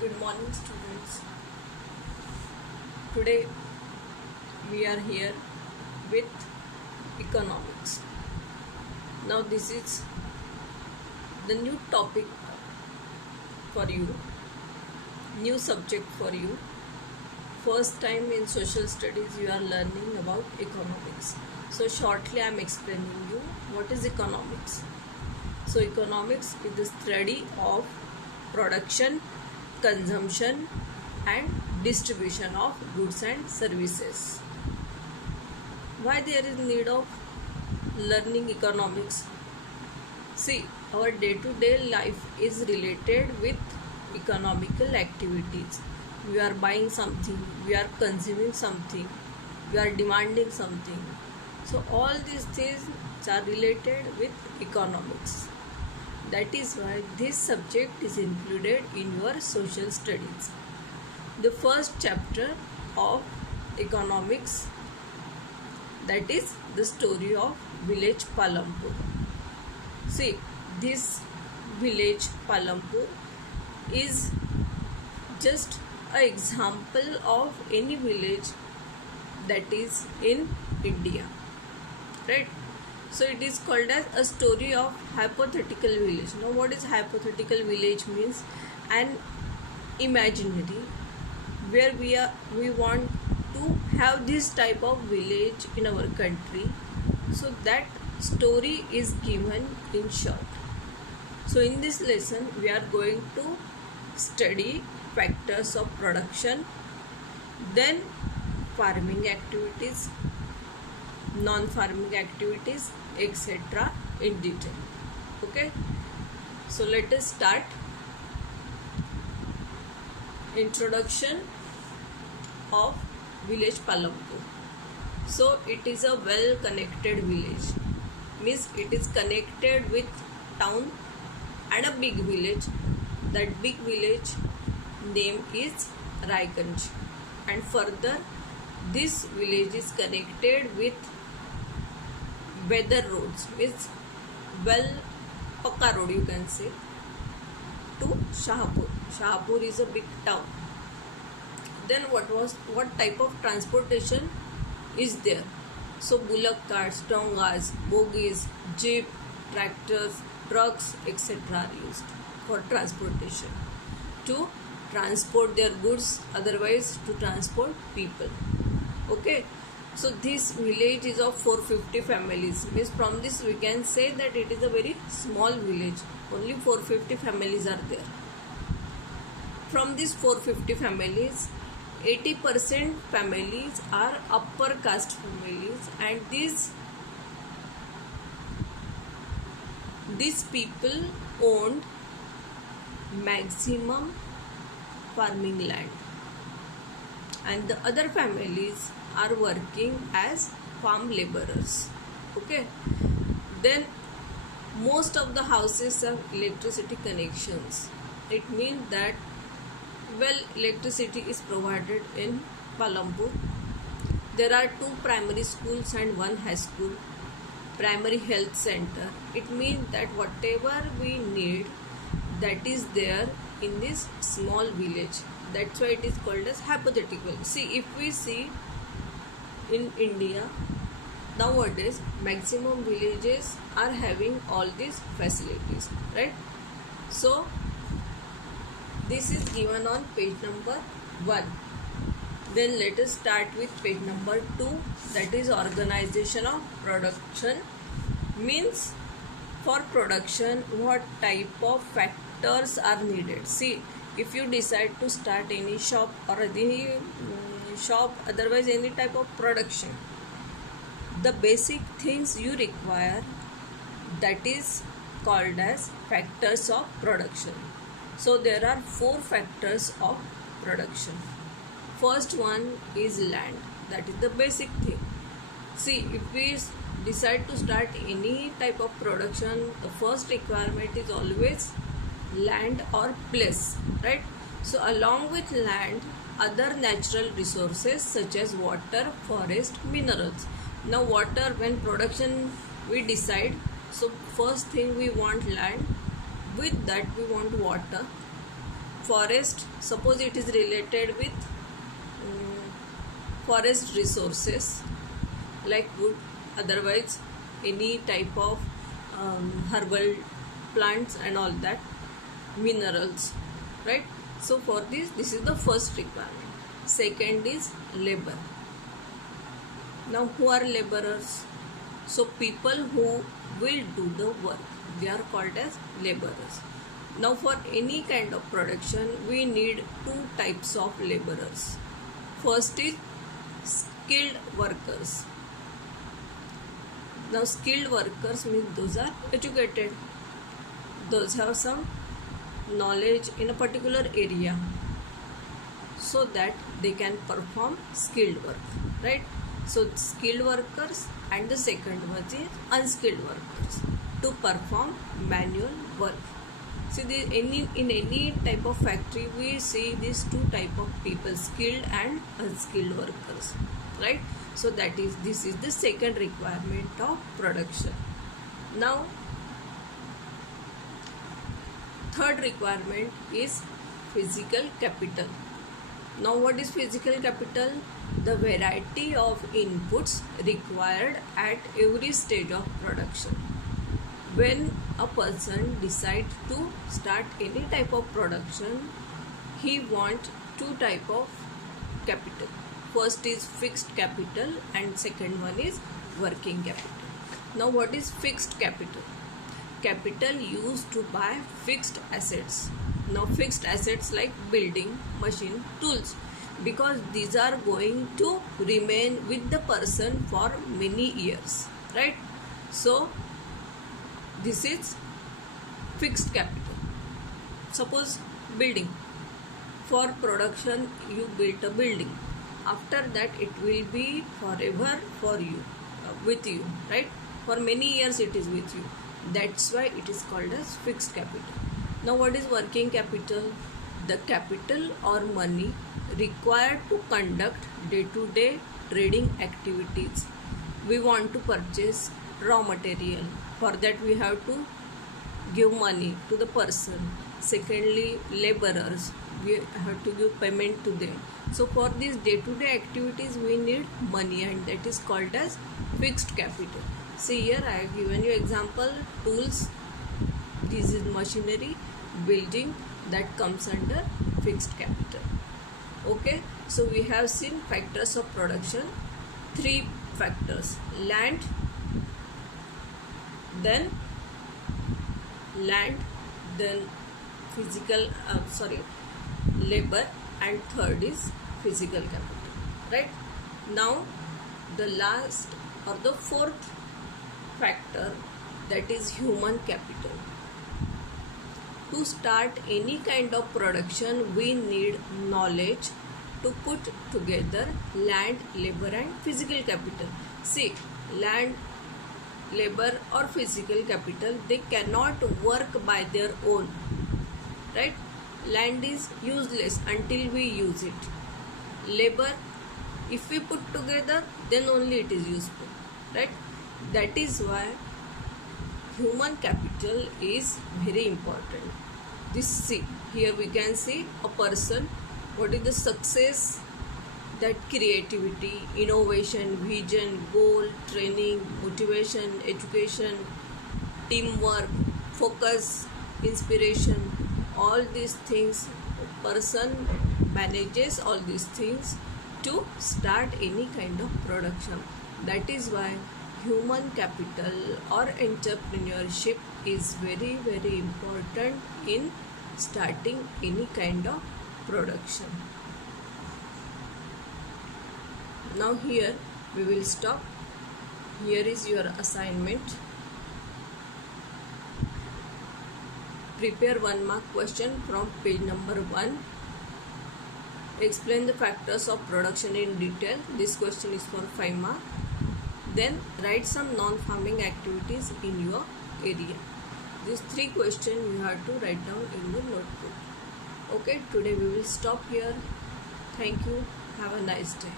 Good morning, students. Today we are here with economics. Now, this is the new topic for you, new subject for you. First time in social studies you are learning about economics. So, shortly I am explaining you what is economics. So, economics is the study of production, consumption and distribution of goods and services. Why there is need of learning economics? See, our day-to-day life is related with economical activities. We are buying something, we are consuming something, we are demanding something. So all these things are related with economics. That is why this subject is included in your social studies. The first chapter of economics, that is the story of village Palampur. See, this village Palampur is just an example of any village that is in India, right? So it is called as a story of hypothetical village. Now what is hypothetical village means? An imaginary where we want to have this type of village in our country. So that story is given in short. So in this lesson we are going to study factors of production, then farming activities, non-farming activities, etc. in detail. Okay, so let us start. Introduction of village Palampur. So it is a well connected village, means it is connected with town and a big village. That big village name is Raiganj, and further this village is connected with weather roads, means well Pakka road you can say, to Shahpur. Shahpur is a big town. Then what type of transportation is there? So bullock carts, dongas, bogies, jeep, tractors, trucks, etc. are used for transportation to transport their goods, otherwise to transport people. Okay, so this village is of 450 families. Means from this we can say that it is a very small village. Only 450 families are there. From these 450 families, 80% families are upper caste families, and these people owned maximum farming land, and the other families are working as farm laborers. Okay, then most of the houses have electricity connections. It means that electricity is provided in Palampur. There are 2 primary schools and 1 high school, primary health center. It means that whatever we need, that is there in this small village. That's why it is called as hypothetical. See, if we see in India nowadays, maximum villages are having all these facilities, right? So this is given on page number 1. Then let us start with page number 2, that is organization of production. Means for production what type of factors are needed. See, if you decide to start any shop or any shop, otherwise any type of production, the basic things you require, that is called as factors of production. So there are 4 factors of production. First one is land. That is the basic thing. See, if we decide to start any type of production, the first requirement is always land or place, right? So along with land, other natural resources such as water, forest, minerals. Now water, when production we decide, so first thing we want land, with that we want water, forest, suppose it is related with forest resources like wood, otherwise any type of herbal plants and all that, minerals, right? So for this is the first requirement. Second is labor. Now who are laborers? So people who will do the work, they are called as laborers. Now for any kind of production we need two types of laborers. First is skilled workers. Now skilled workers means those are educated, those have some knowledge in a particular area so that they can perform skilled work, right? So skilled workers, and the second one is unskilled workers to perform manual work. See, in any type of factory we see these two type of people, skilled and unskilled workers, right? So this is the second requirement of production. Now third requirement is physical capital. Now what is physical capital? The variety of inputs required at every stage of production. When a person decides to start any type of production, he wants two type of capital. First is fixed capital and second one is working capital. Now what is fixed capital? Capital used to buy fixed assets. Now fixed assets like building, machine, tools, because these are going to remain with the person for many years, right? So this is fixed capital. Suppose building, for production you built a building, after that it will be forever for you, with you, right? For many years it is with you. That's why it is called as fixed capital. Now what is working capital? The capital or money required to conduct day-to-day trading activities. We want to purchase raw material. For that we have to give money to the person. Secondly, laborers, we have to give payment to them. So for these day-to-day activities we need money, and that is called as fixed capital. See here I have given you example, tools, this is machinery, building, that comes under fixed capital. Okay, so we have seen factors of production, three factors: land, then physical labor, and third is physical capital, right? Now the last or the fourth factor, that is human capital. To start any kind of production we need knowledge to put together land, labor and physical capital. See, land, labor or physical capital, they cannot work by their own, right? Land is useless until we use it. Labor, if we put together, then only it is useful, right? That is why human capital is very important. See, here we can see a person, what is the success, that creativity, innovation, vision, goal, training, motivation, education, teamwork, focus, inspiration, all these things, person manages all these things to start any kind of production. That is why human capital or entrepreneurship is very, very important in starting any kind of production. Now here we will stop. Here is your assignment. Prepare 1 mark question from page number 1. Explain the factors of production in detail. This question is for 5 mark. Then write some non-farming activities in your area. These 3 questions you have to write down in the notebook. Okay, today we will stop here. Thank you. Have a nice day.